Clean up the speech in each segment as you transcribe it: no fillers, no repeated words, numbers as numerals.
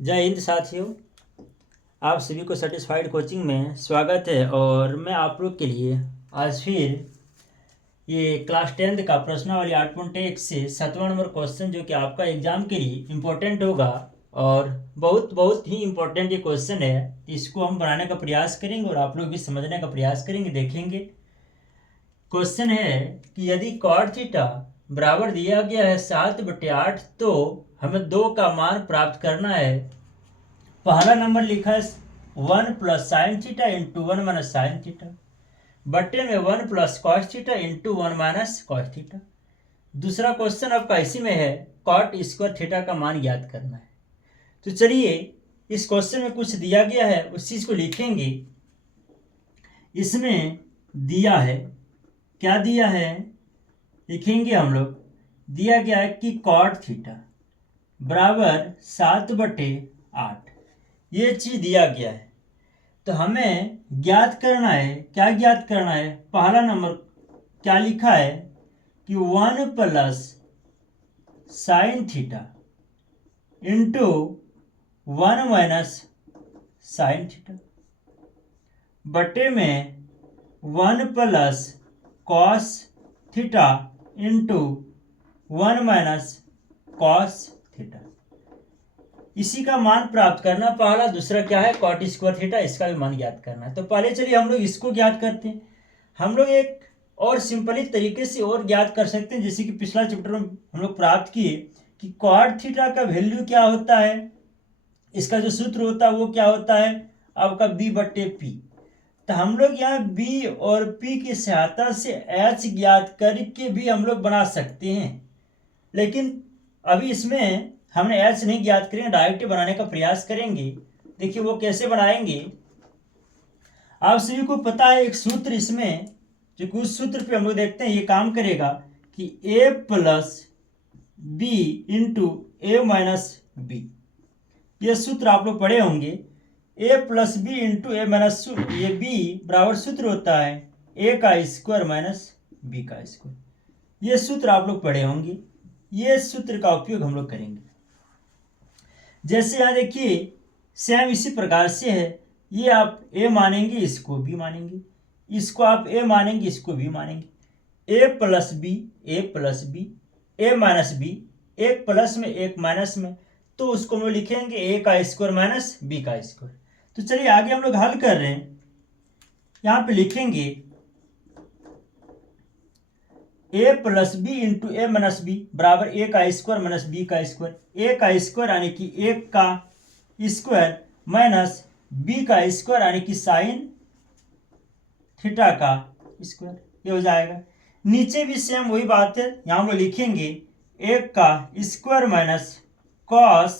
जय हिंद साथियों। आप सभी को सेटिस्फाइड कोचिंग में स्वागत है। और मैं आप लोग के लिए आज फिर ये क्लास 10th का प्रश्नावली 8.1 से 7वां नंबर क्वेश्चन, जो कि आपका एग्जाम के लिए इम्पोर्टेंट होगा और बहुत बहुत ही इम्पोर्टेंट ये क्वेश्चन है। इसको हम बनाने का प्रयास करेंगे और आप लोग भी समझने का प्रयास करेंगे। देखेंगे, क्वेश्चन है कि यदि cot थीटा बराबर दिया गया है 7/8, तो हमें 2 का मान प्राप्त करना है। पहला नंबर लिखा है 1 plus sine theta into 1 minus sine theta, बट्टे में 1 plus cos theta into 1 minus cos theta. दूसरा क्वेश्चन आपका इसी में है, कॉट स्क्वायर थीटा का मान ज्ञात करना है। तो चलिए, इस क्वेश्चन में कुछ दिया गया है उस चीज को लिखेंगे। इसमें दिया है, क्या दिया है लिखेंगे हम लोग। दिया गया है कि कॉट थीटा बराबर 7/8, ये चीज दिया गया है। तो हमें ज्ञात करना है, क्या ज्ञात करना है। पहला नंबर क्या लिखा है कि 1 plus sine theta into 1 minus sine theta, बटे में 1 plus cos theta into 1 minus cos theta. इसी का मान प्राप्त करना पहला। दूसरा क्या है, कॉट स्क्वायर थीटा, इसका भी मान ज्ञात करना है। तो पहले चलिए हम लोग इसको ज्ञात करते हैं। हम लोग एक और सिंपली तरीके से और ज्ञात कर सकते हैं, जैसे कि पिछला चैप्टर में हम लोग प्राप्त किए कि कॉट थीटा का वैल्यू क्या होता है। इसका जो सूत्र होता है वो क्या होता है आपका b/p। तो हम लोग यहाँ b और p की सहायता से h ज्ञात करके भी हम लोग बना सकते हैं, लेकिन अभी इसमें हमने एच नहीं ज्ञात करेंगे, डायरेक्ट बनाने का प्रयास करेंगे। देखिए वो कैसे बनाएंगे। आप सभी को पता है एक सूत्र इसमें, जो कि उस सूत्र पे हम लोग देखते हैं ये काम करेगा कि a plus B into A minus B. ये सूत्र आप लोग पढ़े होंगे। a plus B into A minus ये b बराबर सूत्र होता है a का स्क्वायर माइनस b का स्क्वायर। ये सूत्र आप लोग पढ़े होंगे। ये सूत्र का उपयोग हम लोग करेंगे। जैसे यहाँ देखिए सेम इसी प्रकार से है। ये आप a मानेंगे, इसको b मानेंगे, इसको आप a मानेंगे, इसको b मानेंगे। a plus B, a plus B, a minus B, एक प्लस में एक माइनस में, तो उसको हम लोग लिखेंगे a का स्क्वायर माइनस b का स्क्वायर। तो चलिए आगे हम लोग हल कर रहे हैं। यहाँ पे लिखेंगे a plus B into A minus B बराबर a का स्क्वायर माइनस b का स्क्वायर। a का स्क्वायर यानी कि 1 का स्क्वायर माइनस b का स्क्वायर यानी कि साइन थीटा का स्क्वायर, ये हो जाएगा। नीचे भी सेम वही बात है, यहाँ हम लिखेंगे 1 का स्क्वायर माइनस कॉस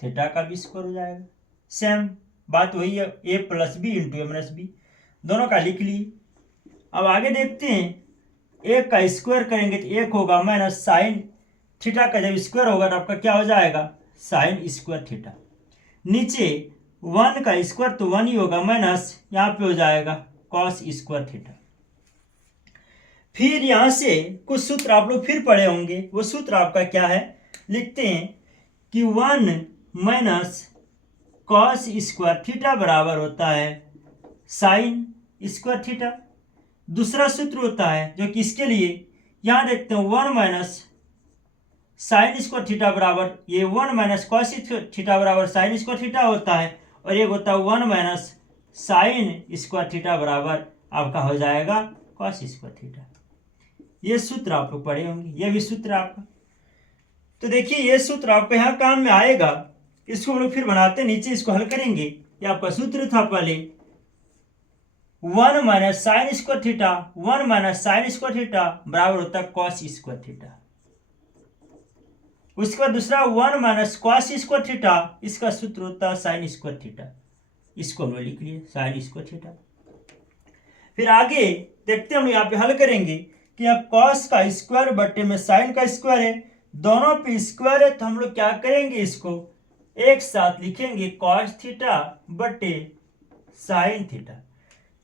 थीटा का भी स्क्वायर हो जाएगा। सेम बात वही है, a plus B into A minus B, दोनों का लिख ली। अब आगे देखते हैं, 1 का स्क्वायर करेंगे तो 1 होगा माइनस साइन थीटा का जब स्क्वायर होगा तो आपका क्या हो जाएगा साइन स्क्वायर थीटा। नीचे 1 का स्क्वायर तो 1 ही होगा माइनस यहाँ पे हो जाएगा कॉस स्क्वायर थीटा। फिर यहां से कुछ सूत्र आप लोग फिर पढ़े होंगे। वो सूत्र आपका क्या है, लिखते हैं कि 1 माइनस कॉस स्क्वायर थीटा बराबर होता है साइन स्क्वायर थीटा। दूसरा सूत्र होता है जो कि इसके लिए यहां देखते हैं 1 माइनस साइन स्क्वायर थीटा बराबर, ये 1 माइनस कॉस थीटा बराबर साइन स्क्वायर थीटा होता है, और एक होता है 1 माइनस साइन स्क्वायर थीटा बराबर आपका हो जाएगा कॉस स्क्वायर थीटा। ये सूत्र आप लोग पढ़े होंगे, ये भी सूत्र आपका। तो देखिए ये सूत्र आपको यहाँ काम में आएगा। इसको हम लोग फिर बनाते, नीचे इसको हल करेंगे। ये आपका सूत्र था पहले 1 minus sine square theta, 1 minus sine square theta बराबर होता है कॉस स्क्वायर थीटा। उसके बाद दूसरा 1 माइनस कॉस स्क्वायर थीटा, इसका सूत्र होता है साइन स्क्वायर थीटा। इसको हम लिख लिए साइन स्क्वायर थीटा। फिर आगे देखते हम यहाँ पे हल करेंगे कि यहाँ कॉस का स्क्वायर बटे में साइन का स्क्वायर है, दोनों पे स्क्वायर है, तो हम लोग क्या करेंगे इसको एक साथ लिखेंगे कॉस थीटा बटे साइन थीटा।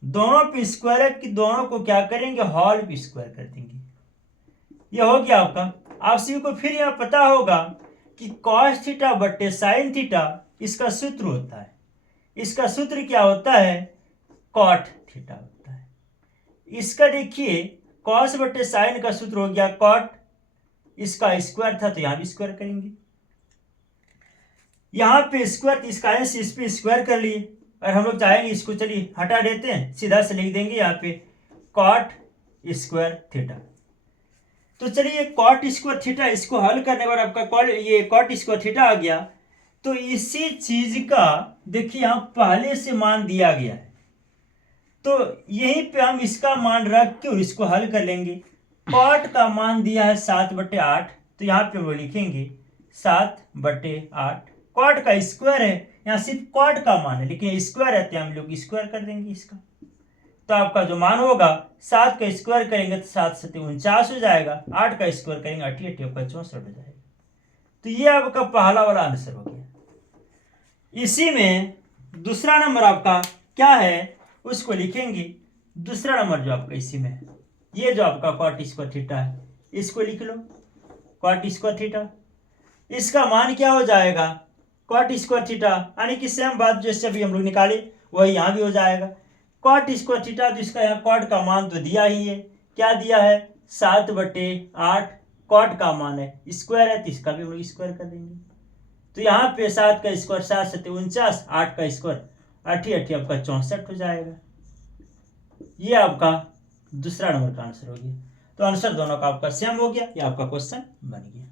दोनों पे स्क्वायर है कि दोनों को क्या करेंगे होल पे स्क्वायर कर देंगे। ये हो गया आपका। आप सभी को फिर यह पता होगा कि कॉस थीटा बट्टे साइन थीटा इसका सूत्र होता है। इसका सूत्र क्या होता है? कॉट थीटा होता है। इसका देखिए कॉस बट्टे साइन का सूत्र हो गया कॉट, इसका स्क्वायर था तो यहां भी स्क्वायर करेंगे, यहां पे स्क्वायर इसका इस पे स्क्वायर कर लिए, और हम लोग चाहेंगे इसको चलिए हटा देते हैं, सीधा से लिख देंगे यहाँ पे कॉट स्क्वायर थीटा। तो चलिए कॉट स्क्वायर थीटा इसको हल करने पर आपका ये कॉट स्क्वायर थीटा आ गया। तो इसी चीज का देखिए यहाँ पहले से मान दिया गया है, तो यहीं पे हम इसका मान रख के और इसको हल कर लेंगे। कॉट का मान दिया है 7/8, तो यहाँ पे वो लिखेंगे 7/8। कॉट का स्क्वायर है, यहाँ सिर्फ कॉट का मान है लेकिन स्क्वायर है तो हम लोग स्क्वायर कर देंगे इसका। तो आपका जो मान होगा 7 का स्क्वायर करेंगे तो 7 7 49 हो जाएगा, 8 का स्क्वायर करेंगे 8 8 आपका 64 हो जाएगा। तो ये आपका पहला वाला आंसर हो गया। इसी में दूसरा नंबर आपका क्या है उसको लिखेंगे। दूसरा नंबर जो आपका इसी में है, ये जो आपका कॉट स्क्वायर थीटा है इसको लिख लो, कॉट स्क्वायर थीटा। इसका मान क्या हो जाएगा? कॉट स्क्वायर थीटा, यानी कि सेम बात जैसे अभी हम लोग निकाले वही यहाँ भी हो जाएगा। कॉट स्क्वायर थीटा, तो इसका यहाँ कॉट का मान तो दिया ही है, क्या दिया है? 7/8 कॉट का मान है, स्क्वायर है तो इसका भी हम लोग स्क्वायर कर देंगे। तो यहाँ पे 7 का स्क्वायर 7 7 49, 8 का स्क्वायर 8 8 आपका 64 हो जाएगा। ये आपका दूसरा नंबर का आंसर हो गया। तो आंसर दोनों का आपका सेम हो गया, ये आपका क्वेश्चन बन गया।